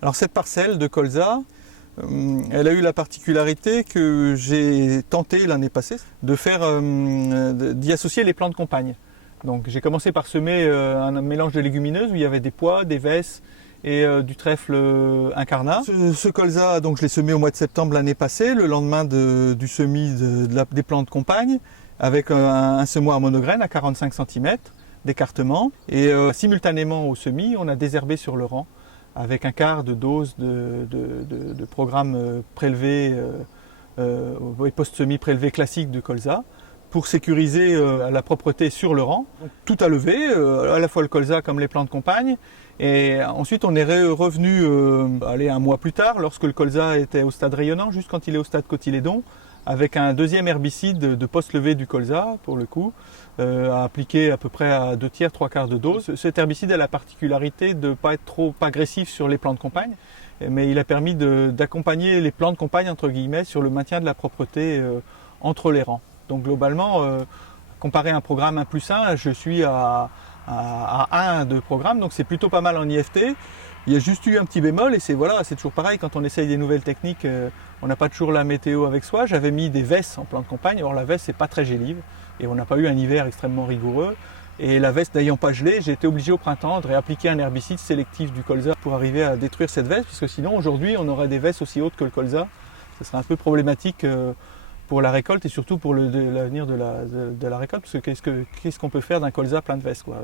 Alors cette parcelle de colza, elle a eu la particularité que j'ai tenté l'année passée d'y associer les plantes compagnes. Donc j'ai commencé par semer un mélange de légumineuses où il y avait des pois, des vesses et du trèfle incarnat. Ce colza, donc je l'ai semé au mois de septembre l'année passée, le lendemain du semis des plantes compagnes, avec un semoir monograine à 45 cm d'écartement. Et simultanément au semis, on a désherbé sur le rang avec un quart de dose de programme prélevé, post-semis prélevé classique de colza, pour sécuriser la propreté sur le rang. Donc, tout a levé, à la fois le colza comme les plantes compagnes. Et ensuite on est revenu un mois plus tard, lorsque le colza était au stade rayonnant, juste quand il est au stade cotylédon, avec un deuxième herbicide de post-levée du colza, pour le coup, à appliquer à peu près à 2/3, 3/4 de dose. Cet herbicide a la particularité de ne pas être trop agressif sur les plantes compagnes, mais il a permis d'accompagner les plantes compagnes, entre guillemets, sur le maintien de la propreté entre les rangs. Donc globalement, comparé à un programme 1+1, je suis à 1 de programme, donc c'est plutôt pas mal en IFT. Il y a juste eu un petit bémol et c'est toujours pareil, quand on essaye des nouvelles techniques, on n'a pas toujours la météo avec soi. J'avais mis des vesses en plante compagne, or la veste c'est pas très gélive et on n'a pas eu un hiver extrêmement rigoureux. Et la veste n'ayant pas gelé, j'ai été obligé au printemps de réappliquer un herbicide sélectif du colza pour arriver à détruire cette veste, puisque sinon aujourd'hui on aurait des vesses aussi hautes que le colza. Ce serait un peu problématique pour la récolte et surtout pour l'avenir de la récolte, parce que qu'est-ce qu'on peut faire d'un colza plein de vesses, quoi.